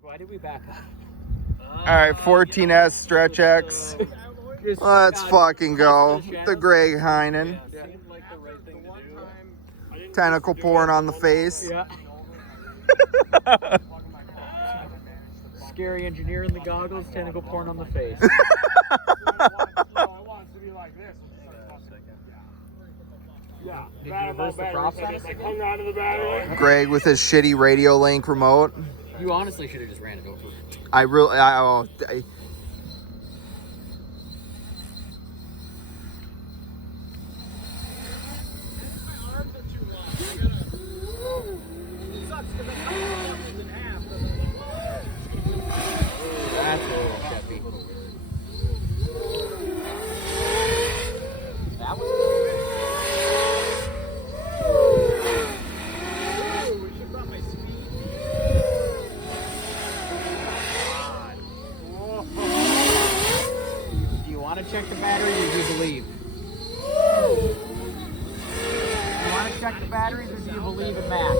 Why did we back up? All right, 14S Stretch X. Let's fucking go. The Greg Heinen. Tentacle porn on the face. Yeah. Scary engineer in the goggles, tentacle porn on the face. Did you reverse the process? Greg with his shitty radio link remote. You honestly should have just ran it over. That's a little Chevy. That was Do you want to check the batteries or do you believe? You want to check the batteries or do you believe in Matt?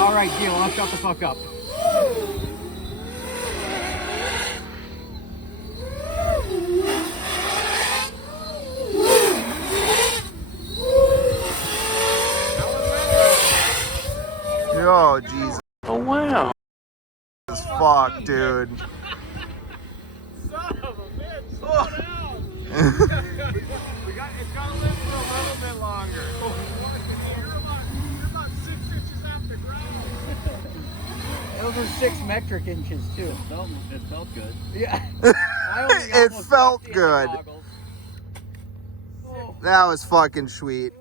All right, deal. I'll shut the fuck up. Oh, Jesus. Oh, wow. As fuck, dude. Son of a bitch, slow down. It's got to live for a little bit longer. You're about 6 inches off the ground. Those are 6 metric inches too. It felt good. Yeah. It felt good. That was fucking sweet.